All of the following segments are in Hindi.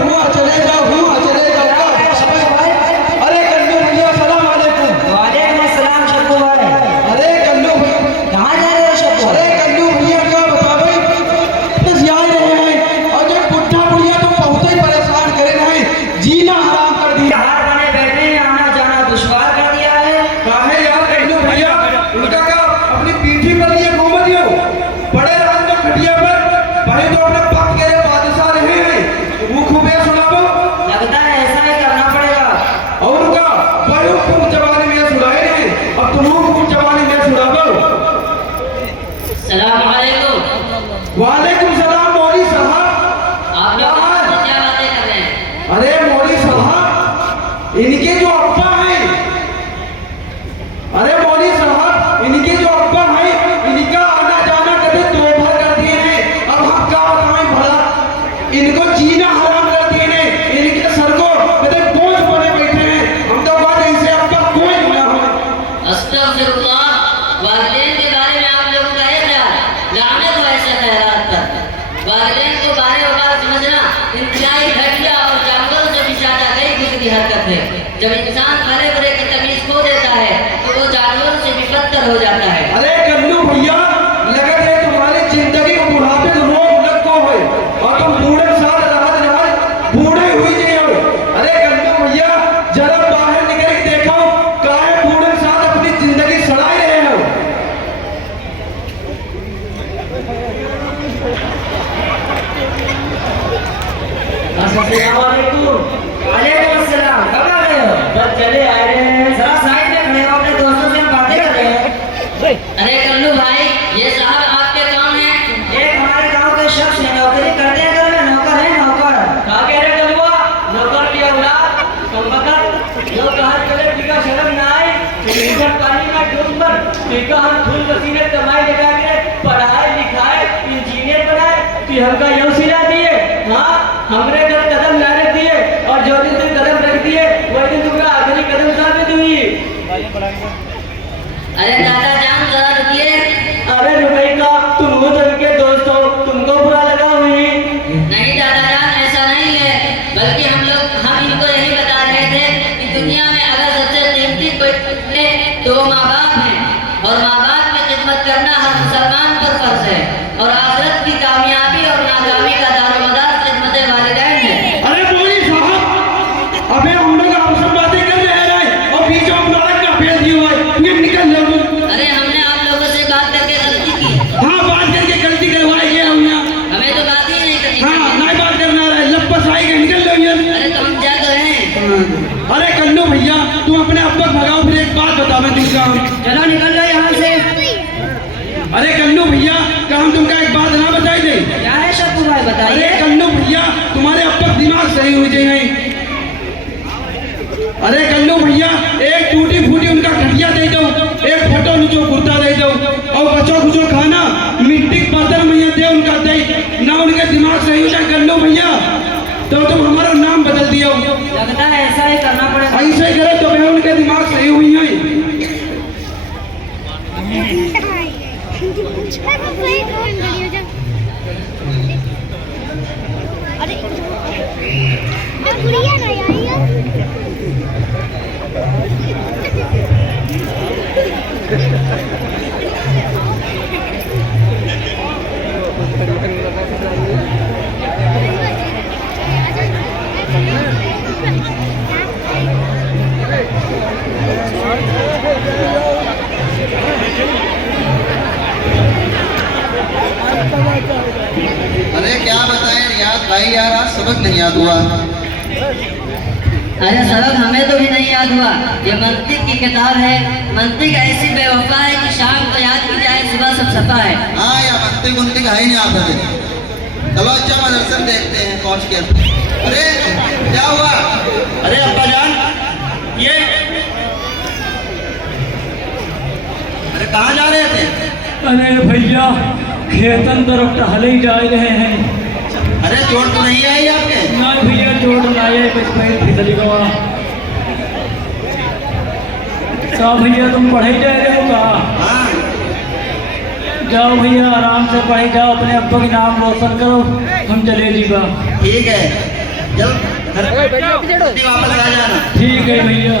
हुआ चले जाओ, हुआ चले जाओ। अरे कन्नू भैया सलाम वालेकुम। वालेकुम अस्सलाम शब्बू भाई। अरे कन्नू भैया कहाँ जा रहे हो शब्बू? अरे कन्नू भैया क्या बता भाई, बस यहाँ ही रहे हैं और जो बुढ़ा बुढ़िया तो बहुत ही परेशान करे रहे, जीना हराम कर दिया। हार बने बैठे हैं, आना जाना दुश्वार कर दिया है। काहे यार कन्नू भैया, उनका क्या अपनी पीठी पर लिए घूम दियो, बड़े रात में खटिया पर भाई तो अपने पक के बादशाह रहे हैं, वो खूबे सुनाबो। लगता है ऐसा ही करना पड़ेगा। और का भाई खूब जवानी में सुनाए रहे, अब तुम खूब जवानी में सुनाबो। सलाम वालेकुम। वालेकुम सलाम मौली साहब। आप लोग क्या बातें कर रहे हैं? अरे मौली साहब, इनके जो अब्बा हैं, अरे मौली साहब इनके जो अब्बा हैं, इनका आना जाना कभी तोहफा कर दिए हैं। अब हम क्या बताएं भला, इनको जीना हराम कर दिए हैं, इनके सर को कभी बोझ बने बैठे हैं। हम तो बात ऐसे अब्बा कोई ना हो। अस्तगफिरुल्लाह। वालिदैन के बारे में आप लोगों का ये ख्याल, लानत हो ऐसे ख्यालात पर। वालिदैन को बारे बार समझना इंतहाई घटिया और जानवरों से भी ज्यादा गई गुजरी हरकत है। जब इंसान भले बुरे की तमीज खो देता है तो वो जानवरों से भी बदतर हो जाता है। अरे कन्नू भैया, लगत है तुम्हारी जिंदगी को बुढ़ापे तो रोग लग को है और तुम बूढ़े साथ रात रात बूढ़े हुई गए हो। अरे कन्नू भैया जरा बाहर निकल के देखो, काहे बूढ़े साथ अपनी जिंदगी सड़ाए रहे हो। वालेकुम अस्सलाम। कब आ रहे हो? बस चले आए हैं। जरा साइड में खड़े हो, अपने दोस्तों से हम बातें कर रहे हैं। अरे कल्लू भाई, ये साहब आपके कौन हैं? एक हमारे गांव के शख्स है, नौकरी करते हैं, घर में नौकर है, नौकर। कहा कह रहे कलुआ, नौकर की औलाद, कमबख्त, जो कहत करे टीका शर्म ना आए, इधर पानी में डूब कर, टीका हम फूल पसीने कमाई लगा के पढ़ाए लिखाए इंजीनियर बनाए, तो हमका यूं सिला दिए। हाँ, हमरे घर कदम लाने दिए और जो दिन तुम कदम रख दिए वही दिन तुम्हारा आखिरी कदम साबित हुई। अरे दादा जान जरा रुकिए। अरे रुपये तुम हो तो के दोस्त हो, तुमको बुरा लगा हुई। नहीं दादा जान, ऐसा नहीं है, बल्कि हम इनको यही बता रहे थे कि दुनिया में अगर सबसे कीमती कोई है तो वो माँ बाप है, और माँ बाप की खिदमत करना हर मुसलमान पर फर्ज है, और आखिरत की कामयाबी और नाकामी का दारोमदार खिदमत वालिदैन है। अरे मौली साहब, अबे हम लोग आपसे बातें कर रहे हैं और बीच में नाक का फेल दिया हुआ है, ये निकल लो। अरे हमने आप लोगों से बात करके गलती की। हाँ बात करके गलती करवाई है हमने। हमें तो बात ही नहीं करनी हाँ चाहिए। नहीं बात करना रहा, लपस आएगा निकल लो ये। अरे तो हम जा तो रहे हैं। अरे कन्नू भैया तुम अपने अब्बा को भगाओ, फिर एक बात बताओ मैं तुमका। चलो निकल लो यहाँ से। अरे कन्नू भैया क्या हम तुमका एक बात ना बताई दे? क्या है शब्बू भाई, अरे बताइए। कन्नू भैया तुम्हारे अब्बा का दिमाग सही हो जाए। अरे कन्नू भैया एक टूटी फूटी उनका खटिया दे दो, एक फोटो नीचो कुर्ता दे दो, और बच्चों कुछ खाना मिट्टी के बर्तन में दे उनका दे ना, उनके दिमाग सही हो जाए कन्नू भैया तो तुम हमारा नाम बदल दियो। लगता है ऐसा ही करना पड़ेगा। ऐसे करे तो मैं उनके दिमाग सही हुई है। अरे गुड़िया ना आई यार। अरे क्या बताएं रियाज भाई, यार आज सबक नहीं याद हुआ। अरे सबक हमें तो भी नहीं याद हुआ। ये मंतिक की किताब है। मंतिक ऐसी बेवफा है कि शाम को याद की जाए, सुबह सब सफा है। हाँ या मंतिक उनतिक है ही नहीं आता है। चलो अच्छा मदरसन देखते हैं पहुंच के। अरे क्या हुआ? अरे अब्बा जान ये अरे कहाँ जा रहे थे? अरे भैया खेतन तरफ टहले ही जा रहे हैं। अरे चोट तो नहीं आई आपके? नहीं भैया चोट लाए, बस पैर फिसली गवा। साहब भैया तुम पढ़े जा रहे हो कहा? हाँ जाओ भैया आराम से पढ़े जाओ, अपने अब्बा के नाम रोशन करो, हम चले जीवा। ठीक है। जल्दी वापस आ जाना। ठीक है भैया।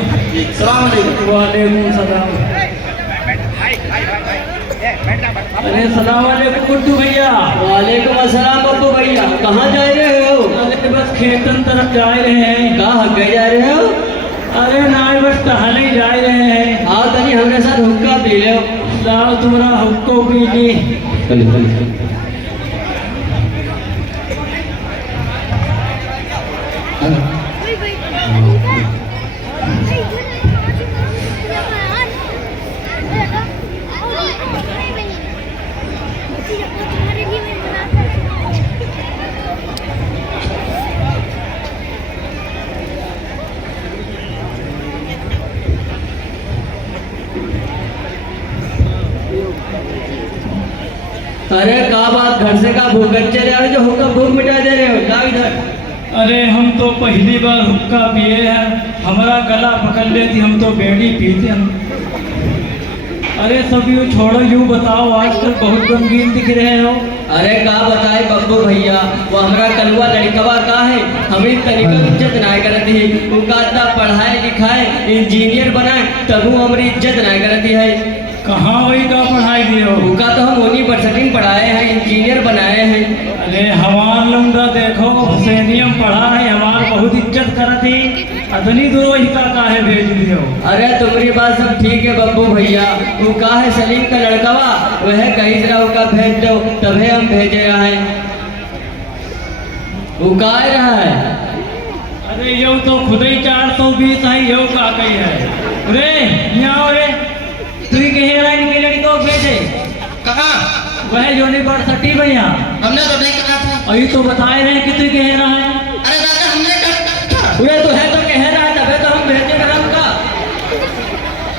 सलाम अलैकुम। वालेकुम सलाम। अरे सलाम वालेकुम गुड्डू भैया। वालेकुम अस्सलाम बब्बू भैया, कहाँ जा रहे हो? अरे बस खेतन तरफ जा रहे हैं। कहाँ गए जा रहे हो? अरे नाई बस टहले जा रहे हैं। आओ तनी हमरे साथ हुक्का पी लो। लाओ तुम्हारा हुक्को पी ली। अरे का बात, घर से का भूख चले आ रहे जो हुक्का भूख मिटा दे रहे हो? लाओ इधर। अरे हम तो पहली बार हुक्का पिए हैं, हमारा गला पकड़ लेती, हम तो बेड़ी पीते हम। अरे सब यूँ छोड़ो, यूँ बताओ आजकल बहुत गमगीन दिख रहे हो। अरे का बताए बब्बू भैया, वो हमारा कलवा लड़कवा का है, हमें तनिका इज्जत ना करती है। वो का पढ़ाए लिखाए इंजीनियर बनाए तब वो हमारी इज्जत ना करती है। कहाँ वही का पढ़ाई दिए हो? उनका तो हम यूनिवर्सिटी पढ़ाए हैं, इंजीनियर बनाए हैं। अरे हमार लुंडा देखो हुसैनियम पढ़ा है, हमार बहुत इज्जत करती, अतनी दूर वही का काहे भेज दियो। अरे तुम्हारी बात सब ठीक है बब्बू भैया, वो का है सलीम का लड़कवा, वह कहीं जरा उनका भेज दो तभी हम भेजे रहा है। वो का रहा है? अरे यो तो खुद ही 420 है, यो का कही है। अरे यहाँ रे तू ही कहे रहा इनके लड़की को भेजे। कहाँ? वह यूनिवर्सिटी में यहाँ। हमने तो नहीं कहा था। अभी तो बताए रहे कि तू ही कहे रहा है। अरे दादा हमने कहा था। अरे तो है तो कह रहा है तभी तो हम भेजे रहा उनका।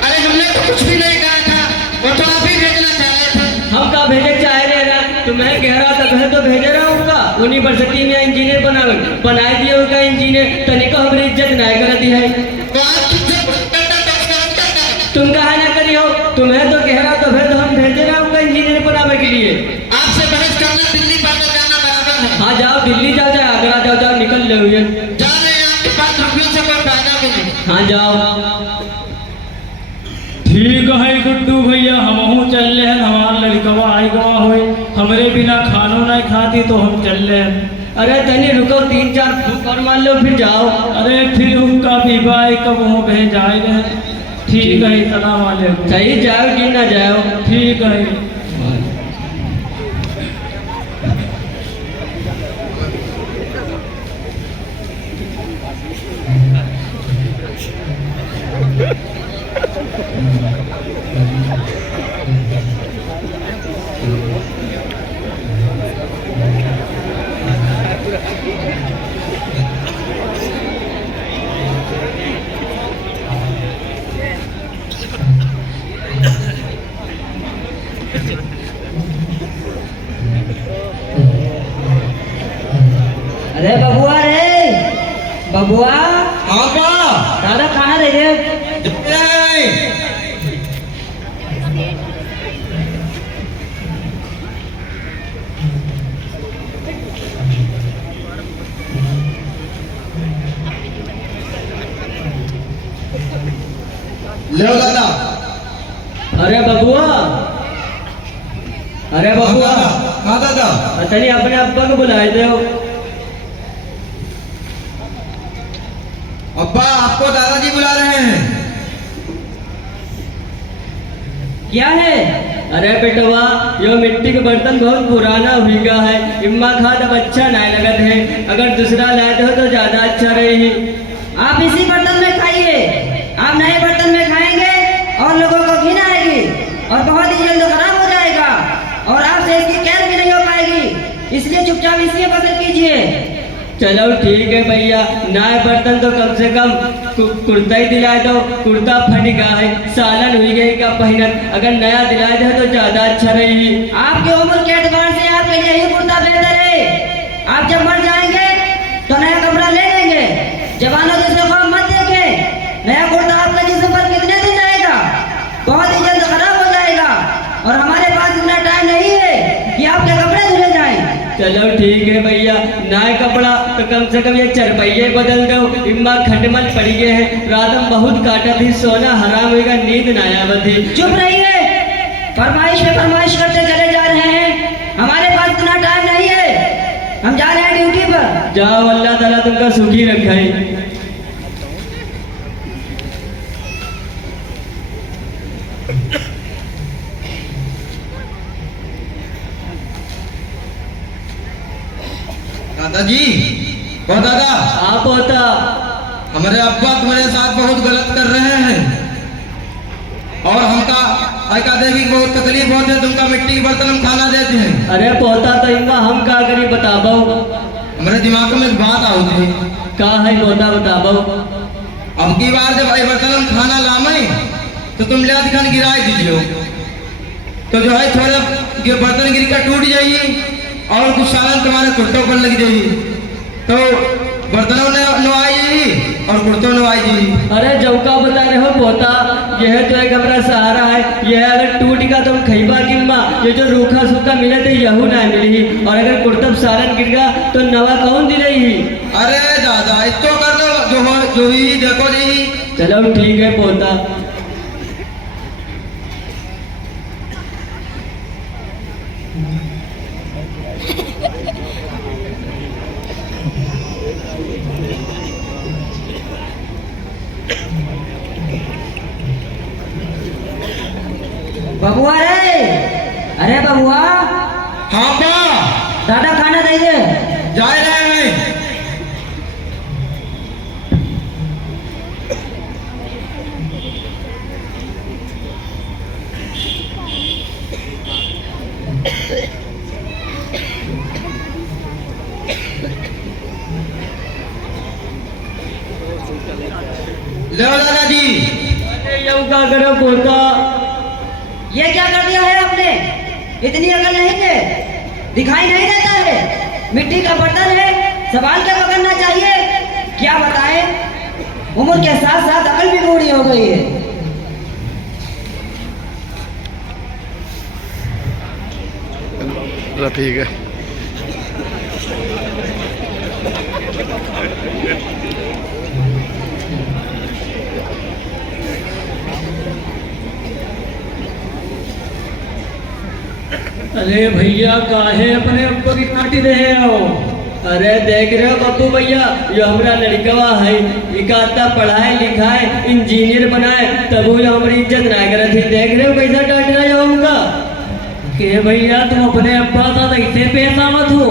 अरे हमने तो कुछ भी नहीं कहा था, वो तो आप ही भेजना चाह रहे थे। हम का भेजे चाह रहे ना, तुम्हें कह रहा तभी तो भेजे रहा उनका। यूनिवर्सिटी में इंजीनियर बनाए दिए उनका इंजीनियर, तनिको हमारी इज्जत ना करती है। तो आप किससे तुम कहा ना करी हो, तुम्हें तो कह रहा तो फिर तो हम भेजे रहे उनका इंजीनियर बनाने के लिए। आपसे बहस करना दिल्ली पाकर जाना बराबर है। हाँ जाओ दिल्ली जाओ, चाहे आगरा जाओ, जाओ निकल ले हुए। जा रहे हैं, आपके पास रुपयों से कोई फायदा भी नहीं। हाँ जाओ। ठीक है गुड्डू भैया, हमहू चल रहे हैं, हमार लड़कवा आई गवा हुई, हमरे बिना खानो नहीं खाती तो हम चल रहे हैं। अरे तनी रुको, 3-4 फूक और मान लो फिर जाओ। अरे फिर हुक्का पीबाई कब हो गए जाए गए। ठीक है, सलाम वालेकुम। सही जाओ कि ना जाओ। ठीक है। अरे बबुआ रे, बबुआ हाँ का? दादा खाना दे दे। ले दादा। अरे बबुआ, अरे बबुआ, हाँ दादा। तनी अपने अब्बा को बुलाए दे। अब्बा आपको दादाजी बुला रहे हैं। क्या है? अरे बेटवा, यो मिट्टी का बर्तन बहुत पुराना हुई गया है, इम्मा खाद अब अच्छा नहीं लगत है, अगर दूसरा लाते हो तो ज्यादा अच्छा रहेगी। आप इसी बर्तन में खाइए, आप नए बर्तन में खाएंगे और लोगों को घिन आएगी और बहुत ही जल्द खराब हो जाएगा और आपसे इसकी केयर भी नहीं हो पाएगी, इसलिए चुपचाप इसी में पसंद कीजिए। चलो ठीक है भैया, नए बर्तन तो कम से कम कुर्ता ही दिलाए दो, कुर्ता फट गया है, सालन हुई गई का पहनत, अगर नया दिलाए दो तो ज्यादा अच्छा रहेगी। आपकी उम्र के एतबार से आपके लिए यही कुर्ता बेहतर है। आप जब मर जाएंगे तो नया कपड़ा ले लेंगे। जवानों जैसे ख्वाब मत देखें, नया कुर्ता आपका जिस्म पर कितने दिन रहेगा, बहुत ही जल्द खराब हो जाएगा और हमारे पास इतना टाइम नहीं है कि आपके कपड़े धुले जाएं। चलो ठीक है भैया, ना कपड़ा तो कम से कम ये चरपैये बदल दो। इम्मा खटमल पड़ी गए हैं, रात में बहुत काटा थी, सोना हराम होगा, नींद ना आया थी। चुप रहिए, फरमाइश पे फरमाइश करते चले जा रहे हैं। हमारे पास इतना टाइम नहीं है, हम जा रहे हैं ड्यूटी पर। जाओ, अल्लाह ताला तुमका सुखी रखे। दादाजी, ओ दादा, आप होता हमारे अब्बा तुम्हारे साथ बहुत गलत कर रहे हैं और हमका आयका देवी की बहुत तकलीफ होती है। तुमका मिट्टी के बर्तन हम खाना देते हैं। अरे पोता तो इम्मा हम का करी बताबो। हमारे दिमाग में एक बात आई थी। का है पोता बताबो। अब की बार जब ये बर्तन हम खाना लामे तो तुम ले दिखान गिराए दीजिए, तो जो है थोड़ा बर्तन गिर कर टूट जाइए और कुछ सालन तुम्हारे कुर्तों पर लग जाइए, तो बर्तनों ने नवाई और कुर्तों नवाई जी। अरे जौका बता रहे हो पोता, यह तो एक हमारा सहारा है। यह अगर टूट गया तो हम खैबा किम्मा, ये जो रूखा सूखा मिले थे यहू ना मिली, और अगर कुर्तब सालन गिर गया तो नवा कौन दिले ही। अरे दादा, इसको कर लो, जो हो जो ही देखो जी। चलो ठीक है पोता। बबुआ रे, अरे बबुआ। हाँ बा, दादा खाना दीजिए। जा रहे हैं। ले दादाजी। अरे यू का करो पोता। ये क्या कर दिया है आपने? इतनी अकल नहीं है, दिखाई नहीं देता है? मिट्टी का बर्तन है, संभाल के पकड़ना चाहिए। क्या बताएं, उम्र के साथ साथ अकल भी बूढ़ी हो गई है। ठीक है। अरे भैया, काहे अपने ऊपर की काटी रहे हो? अरे देख रहे हो पप्पू भैया, ये हमारा लड़कवा है, इकाता पढ़ाए लिखाए इंजीनियर बनाए, तब वो हमारी इज्जत ना करे थी। देख रहे हो कैसा डांट रहे हो उनका। के भैया, तुम अपने अब्बा साथ ऐसे पेश आवत हो?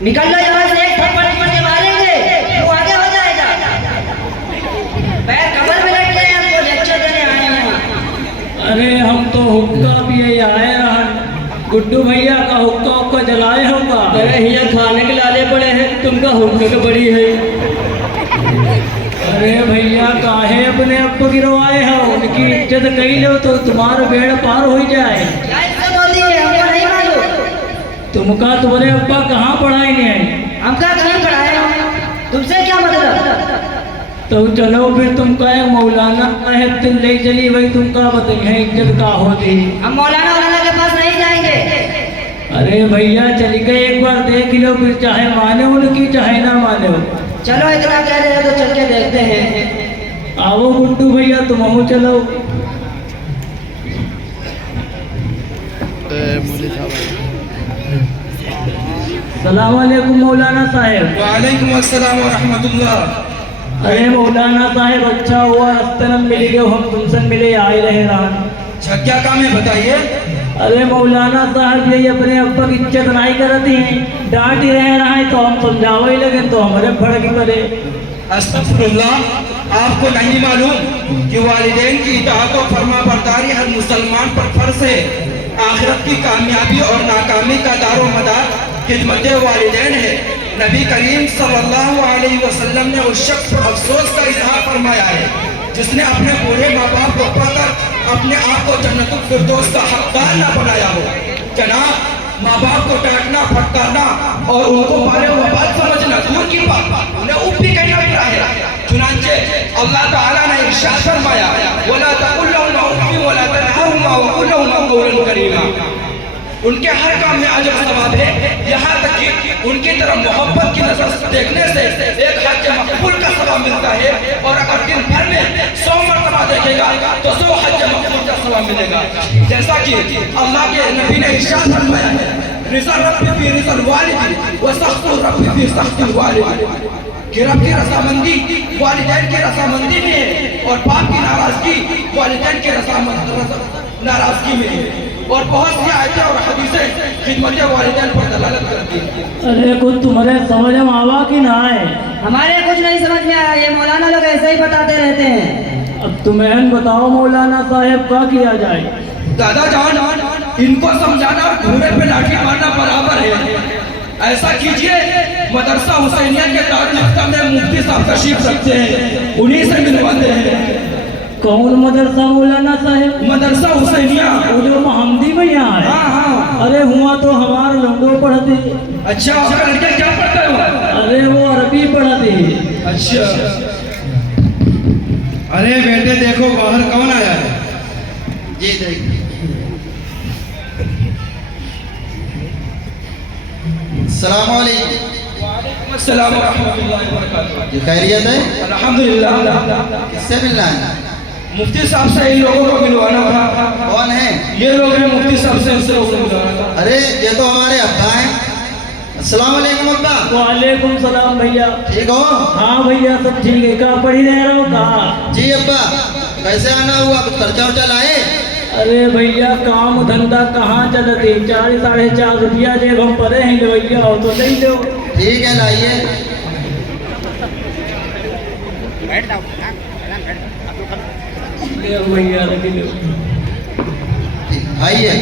निकल लो यहाँ से, एक थप्पड़ के मारेंगे तो आगे हो जाएगा। पैर कमर में लग गए, आपको लेक्चर देने आए हैं। अरे हम तो हुक्का पिए आए रहा, गुड्डू भैया का हुक्का हुक्का जलाए होगा। अरे यहाँ खाने के लाले पड़े हैं, तुमका हुक्का के बड़ी है। अरे भैया, काहे अपने अब्बा गिरवाए हो? उनकी इज्जत कही लो तो तुम्हारा बेड़ा पार हो जाए। क्या इज्जत होती है, हमको नहीं मालूम। तुमका तुम्हारे अब्बा कहाँ पढ़ाई नहीं है? हमका कहीं पढ़ाए हो, तुमसे क्या मतलब? तो चलो फिर तुमका एक मौलाना है, तुम ले चली भाई, तुमका बताइए इज्जत का होती। हम मौलाना वौलाना के पास नहीं जाएंगे। अरे भैया, चली गए, एक बार देख लो, फिर चाहे माने उनकी चाहे ना माने हो। चलो इतना कह रहे हो तो चल के देखते हैं। आओ गुड्डू भैया, तुम आओ, चलो। सलाम वालेकुम मौलाना साहब। वालेकुम अस्सलाम व रहमतुल्लाह। अरे मौलाना साहब, अच्छा हुआ रास्ते में मिल गए, हम तुमसे मिले आए रहे रहा। अच्छा, क्या काम है बताइए। अरे मौलाना साहब, ये अपने अब्बा की इज्जत नहीं करती हैं, डांट ही रह रहा है, तो हम समझाओ ही लगे तो हमारे फर्क करे। अस्तगफिरुल्लाह, आपको नहीं मालूम कि वालिदैन की इताअत और फर्मा बरदारी हर मुसलमान पर फर्ज है। आखिरत की कामयाबी और नाकामी का दारो मदार खिदमत वालिदैन है। नबी करीम सल्लल्लाहु अलैहि वसल्लम ने उस शख्स पर अफसोस का इजहार फरमाया है जिसने अपने बूढ़े माँ बाप को पाकर अपने आप को जन्नतुल फिरदौस का हकदार ना बनाया हो। जनाब, माँ बाप को डांटना, फटकारना और उनको बारे में बात समझना दूर की बात, उन्हें उप भी कहना बेटा है। चुनांचे अल्लाह ताला ने इरशाद फरमाया, वला तकुल लहुमा उफ़्फ़िन वला तनहरहुमा वक़ुल लहुमा क़ौलन करीमा। उनके हर काम में अजर सवाब है, यहाँ तक कि उनकी तरफ मोहब्बत की नजर से देखने से एक हज मकबूल का सवाब मिलता है, और अगर दिन भर में 100 मरतबा देखेगा तो 100 हज मकबूल का सवाब मिलेगा। जैसा कि अल्लाह के नबी ने इरशाद फरमाया है, रिज़ा रब्बी फी रिज़ल वालिद व सख्तु रब्बी फी सख्तिल वालिद, कि रब की रज़ामंदी वालिदैन की रज़ामंदी में है, और बाप की नाराजगी वालिदैन की नाराजगी में है। और बहुत सी आयतें और हदीसें खिदमत वालिदैन पर दलालत करती हैं। अरे कुछ तुम्हारे समझ में आवा कि ना है? हमारे कुछ नहीं समझ में आया, ये मौलाना लोग ऐसे ही बताते रहते हैं। अब तुम्हें बताओ मौलाना साहब क्या किया जाए? दादा जान, इनको समझाना और घोड़े पे लाठी मारना बराबर है। ऐसा कीजिए, मदरसा हुसैनिया के दारुल इफ्ता में मुफ्ती साहब तशरीफ रखते हैं, उन्हीं से मिलवाते हैं। कौन मदरसा मौलाना साहब? मदरसा हुसैनिया, वो जो महमदी में यहाँ है। हाँ हाँ। अरे हुआ तो हमारे लंडो पढ़ते। अच्छा, आपका लड़का क्या पढ़ता है? अरे वो अरबी पढ़ते। अच्छा। अरे बेटे देखो बाहर कौन आया है? जी देखिए। अस्सलाम वालेकुम। वालेकुम अस्सलाम व रहमतुल्लाहि व बरकातुहू। ये खैरियत है? अल्हम्दुलिल्लाह। किससे मिलना है? मुफ्ती साहब से इन लोगों को मिलवाना था। कौन है? ये लोग हैं मुफ्ती साहब से, इनसे लोगों को मिलवाना था। अरे ये तो हमारे अब्बा हैं। अस्सलाम वालेकुम अब्बा। वालेकुम सलाम भैया। ठीक हो? हाँ भैया सब ठीक है। कहाँ पढ़ी रह रहा हो? कहाँ? जी अब्बा, कैसे आना हुआ? कुछ खर्चा वर्चा लाए? अरे भैया काम धंधा कहाँ चलते? 4-4.5 रुपया जेब हम पड़े हैं भैया, और तो नहीं दो। ठीक है लाइए। ले भैया रख लो। आइए।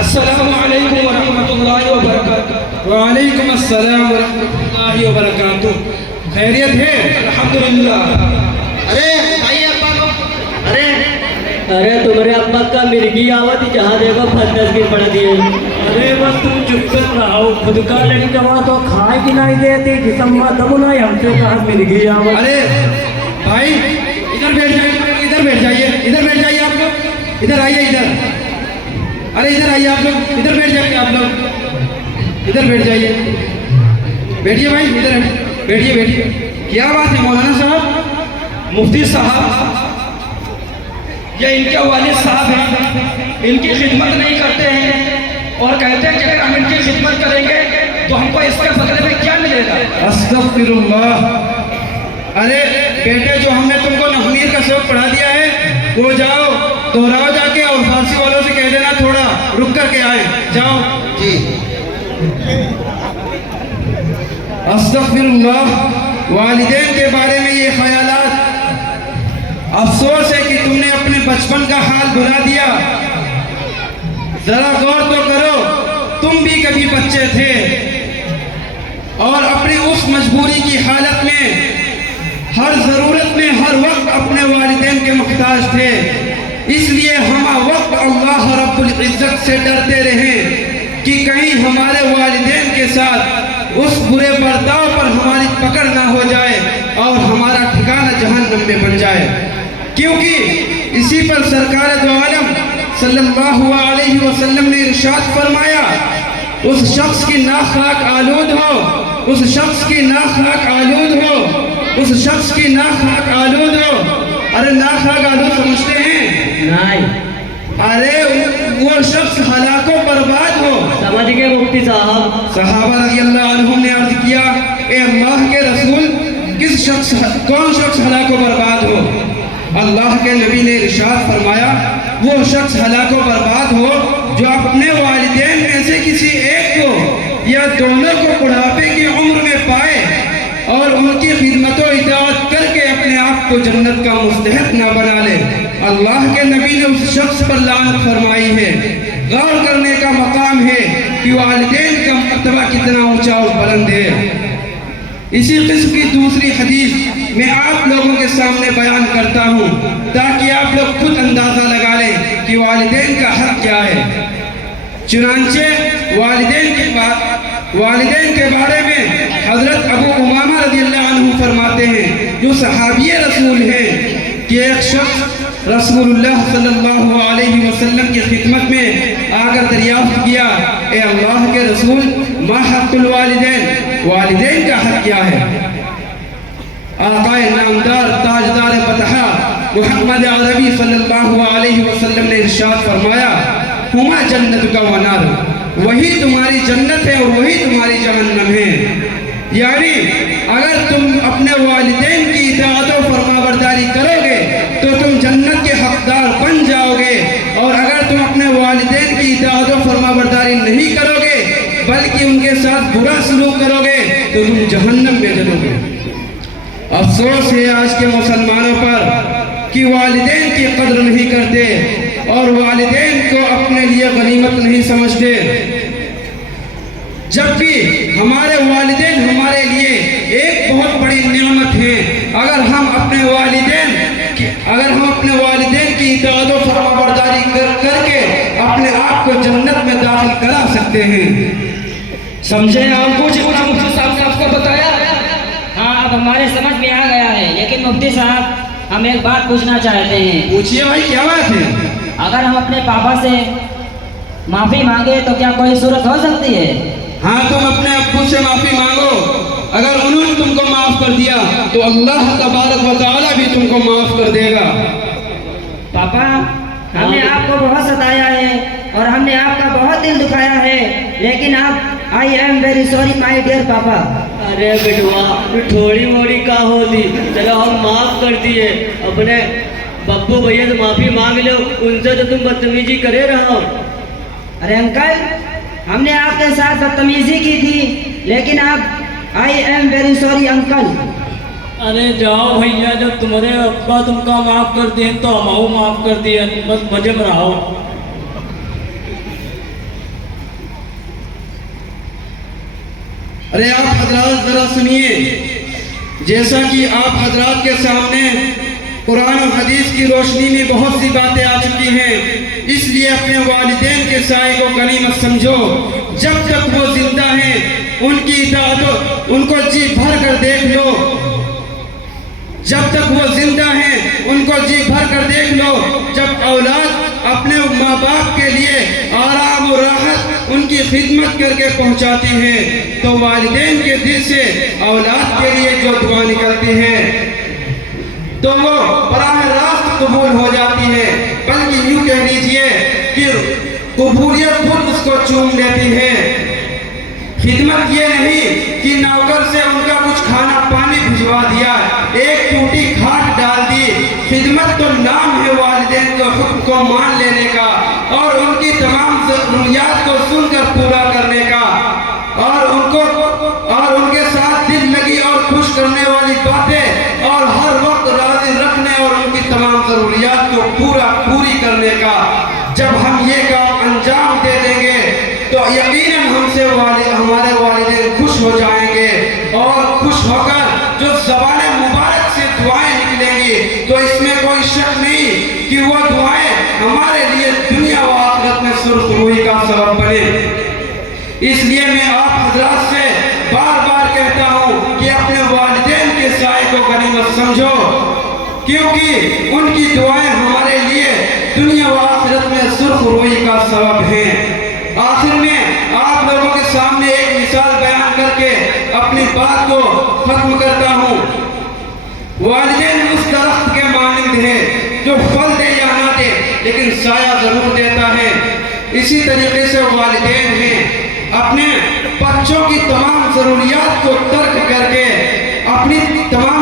अस्सलामु अलैकुम व रहमतुल्लाहि व बरकातुहू। वालेकुम अस्सलाम व रहमतुल्लाहि व बरकातुहू। खैरियत है? अल्हम्दुलिल्लाह। अरे आइए अब्बा को। अरे अरे तुम्हारे अब्बा का मिर्गी आवत जहाँ देखो फंदस की पड़ दिए। अरे बस तुम चुप कर रहो। खुद का लड़ी कमा तो खाए कि नहीं देती, जिसम दम नहीं हमसे कहा मिल गई आवत। अरे भाई इधर बैठ जाइए, इधर बैठ जाइए, इधर बैठ जाइए आप लोग, इधर आइए इधर। अरे इधर आइए आप लोग, इधर बैठ जाइए आप लोग, इधर बैठ जाइए। बैठिए भाई, इधर बैठिए बैठिए। क्या बात है मौलाना साहब? मुफ्ती साहब, ये इनके वालिद साहब हैं, इनकी खिदमत नहीं करते हैं और कहते हैं कि अगर हम इनकी खिदमत करेंगे तो हमको इसके बदले में क्या मिलेगा? अस्तगफिरुल्लाह। अरे बेटे, जो हमने तुमको नहमीर का सबक पढ़ा दिया है वो जाओ दोहराओ जाके, और फारसी वालों से कह देना थोड़ा रुक करके आए। जाओ जी। अस्तगफिरुल्लाह। वालिदैन के बारे में ये ख्यालात, अफसोस है कि तुमने अपने बचपन का हाल भुला दिया। जरा गौर तो करो, तुम भी कभी बच्चे थे और अपनी उस मजबूरी की हालत में हर जरूरत में हर वक्त अपने वालिदैन के मुहताज थे। इसलिए हम वक्त अल्लाह रब्बुल इज्जत से डरते रहे कि कहीं हमारे वालिदैन के साथ उस बुरे बर्ताव पर हमारी पकड़ ना हो जाए और हमारा ठिकाना जहन्नम में बन जाए। क्योंकि इसी पर सरकार दो आलम सल्लल्लाहु अलैहि वसल्लम ने इरशाद फरमाया, उस शख्स की नाख़ाक आलूद हो, उस शख्स की नाख़ाक आलूद हो, उस शख्स की नाख़ाक आलूद हो। अरे नाख़ाक आलूद समझते हैं? नहीं अरे वो शख्स हलाको बर्बाद हो। समझ गए मुफ्ती साहब। सहाबा रज़ियल्लाहु अन्हुम ने अर्ज किया, ए अल्लाह के रसूल, कौन शख्स हलाको बर्बाद हो? अल्लाह के नबी ने इरशाद फरमाया, वो शख्स हलाको बर्बाद हो जो अपने वालिदैन में से किसी एक को या दोनों को बुढ़ापे की उम्र में पाए और उनकी खिदमत व इताअत करके अपने आप को जन्नत का मुस्तहिक ना बना ले। अल्लाह के नबी ने उस शख्स पर लानत फरमाई है। गौर करने का मकाम है कि वालिदैन का मर्तबा कितना ऊंचा और बुलंद है। इसी किस्म की दूसरी हदीस मैं आप लोगों के सामने बयान करता हूँ ताकि आप लोग खुद अंदाज़ा लगा लें कि वालिदैन का हक क्या है। चुनांचे वालिदैन के बारे में हज़रत अबू उमामा रज़ियल्लाहु अन्हु फरमाते हैं, जो सहाबिये रसूल हैं, कि एक शख्स रसूलुल्लाह सल्लल्लाहु अलैहि वसल्लम की खिदमत में आकर दरियाफ्त किया, ए अल्लाह के रसूल, मा हक़्क़ुल वालिदैन, वालिदैन का हक क्या है? आक़ाए नामदार ताजदार बतहा मुहम्मद अरबी सल्लल्लाहु अलैहि वसल्लम ने इरशाद फरमाया, हुमा जन्नत का वनार, वही तुम्हारी जन्नत है और वही तुम्हारी जहन्नम है। यानी अगर तुम अपने वालिदैन की इताअत और फरमाबरदारी करोगे तो तुम जन्नत के हकदार बन जाओगे, और अगर तुम अपने वालिदैन की इताअत और फरमाबरदारी नहीं करोगे बल्कि उनके साथ बुरा सलूक करोगे तो तुम जहन्नम में जलोगे। अफसोस है आज के मुसलमानों पर कि वालिदैन की कद्र नहीं करते और वालिदैन को अपने लिए गनीमत नहीं समझते, जबकि हमारे वालिदैन हमारे लिए एक बहुत बड़ी नेमत है। अगर हम अपने वालिदैन की इताअत और फरमाबरदारी करके अपने आप को जन्नत में दाखिल करा सकते हैं। समझे आप कुछ मुफ्ती साहब ने आपको बताया? हाँ, अब हमारे समझ में आ गया है। लेकिन मुफ्ती साहब, हम एक बात पूछना चाहते हैं। पूछिए भाई, क्या बात है? अगर हम अपने पापा से माफ़ी मांगे तो क्या कोई सूरत हो सकती है? हाँ, तुम अपने अब्बू से माफ़ी मांगो, अगर उन्होंने तुमको माफ़ कर दिया तो अल्लाह तबारक व तआला भी तुमको माफ़ कर देगा। पापा, हमने आपको बहुत सताया है और हमने आपका बहुत दिल दुखाया है, लेकिन आप I am very sorry my dear papa. अरे बेटवा, थोड़ी मोड़ी का होती, चलो हम माफ कर दिए। अपने बब्बू भैया से माफी मांग लो, उनसे तो तुम बदतमीजी करे रहो। अरे अंकल, हमने आपके साथ बदतमीजी की थी, लेकिन आप I am very sorry uncle. अरे जाओ भैया, जब तुम्हारे अब्बा तुमका माफ कर दिए तो हम माफ कर दिए, बस मजे में रहो। अरे आप हजरात जरा सुनिए, जैसा कि आप हजरात के सामने कुरान और हदीस की रोशनी में बहुत सी बातें आ चुकी हैं, इसलिए अपने वालिदैन के साए को गनीमत समझो। जब तक वो जिंदा हैं उनकी इताअत उनको जी भर कर देख लो, जब तक वो जिंदा हैं उनको जी भर कर देख लो। जब औलाद अपने माँ बाप के लिए आराम और राहत उनकी खिदमत करके पहुँचाती है तो वालिदैन के दिल से औलाद के लिए जो दुआ निकलती है तो वो बराह रास्त कबूल हो जाती है, बल्कि यूँ कह लीजिए कि कबूलियत खुद उसको चूम लेती है। खिदमत ये नहीं कि नौकर से उनका कुछ खाना पानी भिजवा दिया, एक टूटी खाट डाल दी। खिदमत तो नाम है वालिदैन के हुक्म को मान लेने का और उनकी तमाम ज़रूरियात को सुनकर पूरा करने का, और उनके साथ दिल लगी और खुश करने वाली बातें और हर वक्त राज़ी रखने और उनकी तमाम ज़रूरियात को पूरी करने का। जब हम ये काम अंजाम दे देंगे तो यकीनन हमसे हमारे वालिदैन खुश हो जाएंगे, और खुश होकर जो ज़बान मुबारक से दुआएं निकलेंगी तो इसमें कोई शक नहीं कि वो दुआएं हमारे लिए दुनिया व आखिरत में सुरखरुई का सबब बने। इसलिए मैं आप हजरात से बार बार कहता हूँ कि अपने वालिदैन के साए को गनीमत समझो, क्योंकि उनकी दुआएं हमारे लिए दुनिया व आखिरत में सुरखरुई का सबब हैं। आखिर में आप लोगों के सामने एक मिसाल बयान करके अपनी बात को खत्म करता हूँ। वालिदैन उस दरख्त के मानिंद है जो फल दे या ना दे लेकिन साया जरूर देता है। इसी तरीके से वालिदैन हैं अपने बच्चों की तमाम ज़रूरियात को तर्क करके अपने बच्चों की तमाम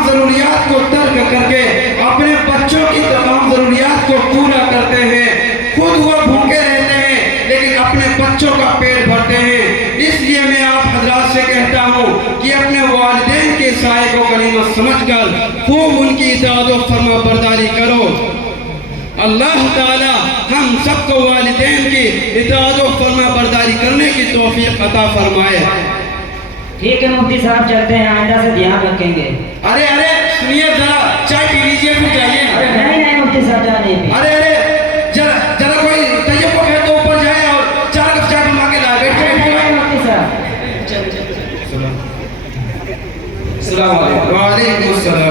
ज़रूरियात को पूरा करते हैं। खुद वो भूखे रहते हैं लेकिन अपने बच्चों का पेट भरते हैं। इसलिए मैं आप हजरात से कहता हूँ कि अपने वालिदैन के साए को गनीमत समझकर खूब उनकी इताअत और फरमाबरदारी करो। अल्लाह ताला हम सबको वालिदैन की इताअत और फरमाबरदारी करने की तौफीक अता फरमाए। ठीक है मुफ्ती साहब, चलते हैं, आइंदा से ध्यान रखेंगे। अरे अरे सुनिए जरा, चाय पी लीजिए फिर जाइए। नहीं नहीं मुफ्ती साहब, चाय नहीं पी। अरे अरे जरा जरा कोई तैयब है तो ऊपर जाए और 4 कप चाय बनवा के लाए। बैठिए नहीं बैठिए। मुफ्ती साहब। अस्सलाम वालेकुम। वालेकुम अस्सलाम।